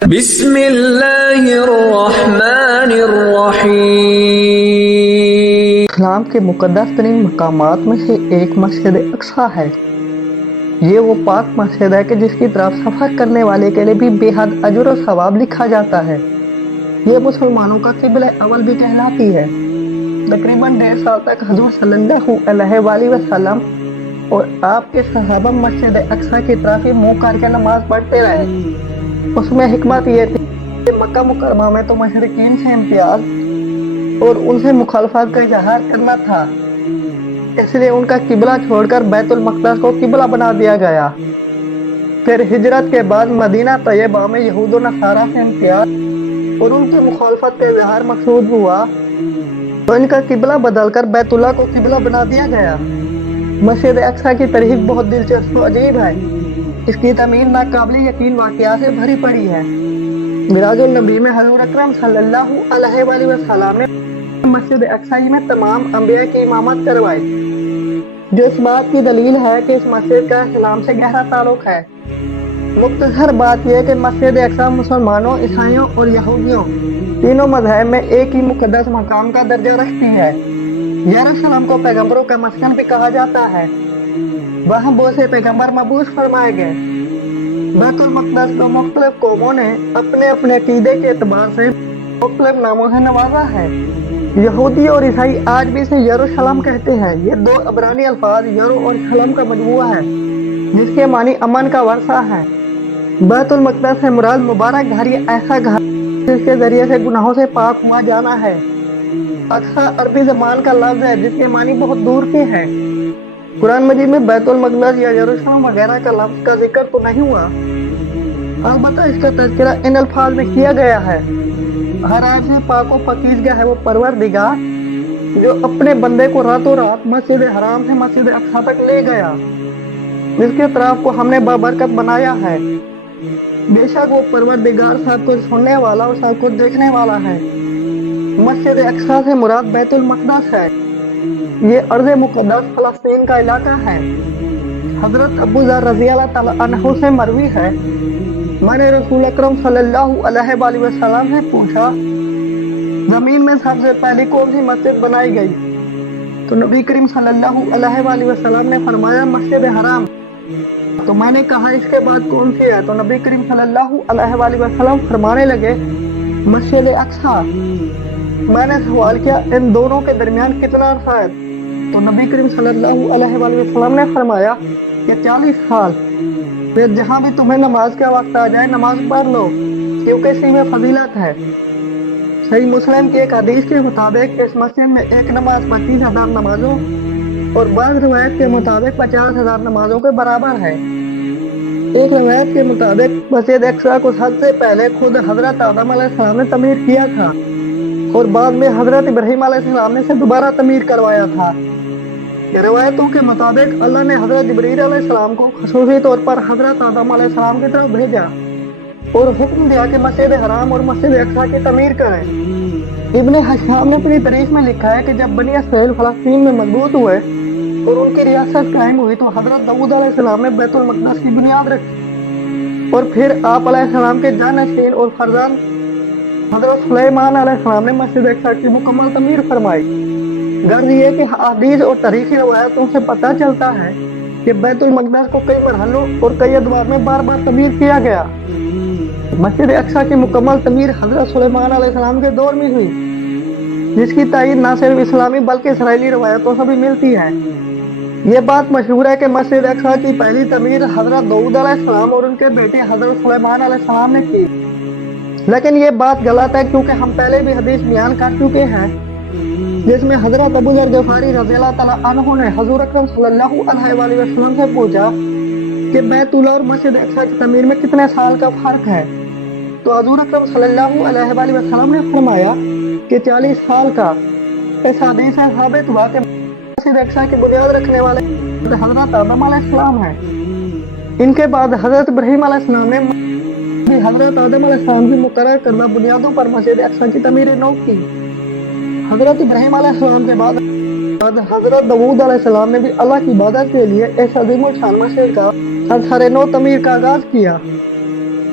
بسم اللہ الرحمن الرحیم۔ اسلام کے مقدس ترین مقامات میں سے ایک مسجد اقصیٰ ہے۔ یہ وہ پاک مسجد ہے کہ جس کی طرف سفر کرنے والے کے لیے بھی بے حد اجر و ثواب لکھا جاتا ہے۔ یہ مسلمانوں کا قبلہ اول بھی کہلاتی ہے۔ تقریباً 1.5 سال تک حضور صلی اللہ علیہ وآلہ وسلم اور آپ کے صحابہ مسجد اقصیٰ کی طرف منہ کر کے نماز پڑھتے رہے۔ اس میں حکمت یہ تھی کہ مکہ مکرمہ میں تو مشرکین سے امتیاز اور ان سے مخالفت کا اظہار کرنا تھا، اس لیے ان کا قبلہ چھوڑ کر بیت المقدس کو قبلہ بنا دیا گیا۔ پھر ہجرت کے بعد مدینہ طیبہ میں یہود و نصارہ سے امتیاز اور ان کی مخالفت کا اظہار مقصود ہوا تو ان کا قبلہ بدل کر بیت اللہ کو قبلہ بنا دیا گیا۔ مسجد اقصیٰ کی تاریخ بہت دلچسپ و عجیب ہے۔ اس کی تعمیر ناقابل یقین واقعات سے بھری پڑی ہے۔ میراج النبی میں حضور اکرم صلی اللہ علیہ وآلہ وسلم نے مسجد اقصیٰ میں تمام انبیاء کی امامت کروائی، جو اس بات کی دلیل ہے کہ اس مسجد کا اسلام سے گہرا تعلق ہے۔ مختصر بات یہ کہ مسجد اقصیٰ مسلمانوں، عیسائیوں اور یہودیوں تینوں مذہب میں ایک ہی مقدس مقام کا درجہ رکھتی ہے۔ یروشلم کو پیغمبروں کا مسکن بھی کہا جاتا ہے۔ وہاں بہت سے پیغمبر مبعوث فرمائے گئے۔ بیت المقدس کو مختلف قوموں نے اپنے اپنے عقیدے کے اعتبار سے مختلف ناموں سے نوازا ہے۔ یہودی اور عیسائی آج بھی اسے یروشلم کہتے ہیں۔ یہ دو عبرانی الفاظ یرو اور شلم کا مجموعہ ہے، جس کے معنی امن کا ورثہ ہے۔ بیت المقدس سے مراد مبارک گھر یا ایسا گھر جس کے ذریعے سے گناہوں سے پاک ہوا جانا ہے۔ اقصیٰ عربی زبان کا لفظ ہے جس کے معنی بہت دور کے ہیں۔ قرآن مجید میں بیت المقدس یا یروشلم وغیرہ کا لفظ کا ذکر تو نہیں ہوا، البتہ اس کا تذکرہ ان الفاظ میں کیا گیا ہے۔ ہر آیت سے پاک و پاکیزگہ ہے وہ پروردگار جو اپنے بندے کو راتوں رات مسجد حرام سے مسجد اقصیٰ تک لے گیا، جس کے طرف کو ہم نے بابرکت بنایا ہے۔ بے شک وہ پروردگار سب کچھ سننے والا اور سب کچھ دیکھنے والا ہے۔ مسجد اقصیٰ سے مراد بیت المقدس ہے۔ یہ ارض مقدس فلسطین کا علاقہ ہے۔ حضرت ابو ذر رضی اللہ تعالیٰ عنہ سے مروی ہے، میں نے رسول اکرم صلی اللہ علیہ وآلہ وسلم سے پوچھا، زمین میں سب سے پہلی کون سی مسجد بنائی گئی؟ تو نبی کریم صلی اللہ علیہ وآلہ وسلم نے فرمایا مسجد حرام۔ تو میں نے کہا اس کے بعد کون سی ہے؟ تو نبی کریم صلی اللہ علیہ وآلہ وسلم فرمانے لگے مسجد اقصیٰ۔ میں نے سوال کیا ان دونوں کے درمیان کتنا عرصہ ہے؟ تو نبی کریم صلی اللہ علیہ وآلہ وسلم نے فرمایا کہ 40 سال۔ پھر جہاں بھی تمہیں نماز کا وقت آ جائے نماز پڑھ لو، کیونکہ اسی میں فضیلت ہے۔ صحیح مسلم کی ایک حدیث کے مطابق اس مسجد میں ایک نماز 25,000 نمازوں اور بعض روایت کے مطابق 50,000 نمازوں کے برابر ہے۔ ایک روایت کے مطابق مسجد اقصیٰ کو سب سے پہلے خود حضرت آدم علیہ السلام نے تعمیر کیا تھا اور بعد میں حضرت ابراہیم علیہ السلام نے اسے دوبارہ تعمیر کروایا تھا۔ روایتوں کے مطابق اللہ نے حضرت جبرائیل علیہ السلام کو خصوصی طور پر حضرت آدم علیہ السلام کی طرف بھیجا اور حکم دیا کہ مسجد حرام اور مسجد اقصیٰ کی تعمیر کریں۔ ابن حشام نے اپنی تاریخ میں لکھا ہے کہ جب بنی اسرائیل فلسطین میں مضبوط ہوئے اور ان کی ریاست قائم ہوئی تو حضرت داؤد علیہ السلام نے بیت المقدس کی بنیاد رکھی اور پھر آپ علیہ السلام کے جانشین اور فرزند حضرت سلیمان علیہ السلام نے مسجد اقصیٰ کی مکمل تعمیر فرمائی۔ غرض یہ کہ حدیث اور تاریخی روایتوں سے پتہ چلتا ہے کہ بیت المقدس کو کئی مرحلوں اور کئی ادوار میں بار بار تعمیر کیا گیا۔ مسجد اقصیٰ کی مکمل تعمیر حضرت سلیمان علیہ السلام کے دور میں ہوئی، جس کی تائید نہ صرف اسلامی بلکہ اسرائیلی روایتوں سے بھی ملتی ہے۔ یہ بات مشہور ہے کہ مسجد اقصیٰ کی پہلی تعمیر حضرت داؤد علیہ السلام اور ان کے بیٹے حضرت سلیمان علیہ السلام نے کی، لیکن یہ بات غلط ہے کیونکہ ہم پہلے بھی حدیث بیان کر چکے ہیں جس میں حضرت ابو ذر غفاری رضی اللہ تعالیٰ عنہ نے حضور اکرم صلی اللہ علیہ وآلہ وسلم سے پوچھا کہ بیت اللہ اور مسجد اقصیٰ کی تعمیر میں کتنے سال کا فرق ہے؟ تو حضور اکرم صلی اللہ علیہ وآلہ وسلم نے فرمایا کہ 40 سال کا۔ اس حدیث سے ثابت ہوا کہ مسجد اقصیٰ کی بنیاد رکھنے والے حضرت آدم علیہ السلام ہیں۔ ان کے بعد حضرت ابراہیم علیہ السلام نے حضرت آدم علیہ السلام کی مقرر کردہ بنیادوں پر مسجد اقصیٰ کی تعمیر نو کی۔ حضرت ابراہیم علیہ السلام کے بعد حضرت داؤد علیہ السلام نے بھی اللہ کی عبادت کے لیے اس عظیم الشان مسجد کا اثر نو تعمیر کا آغاز کیا۔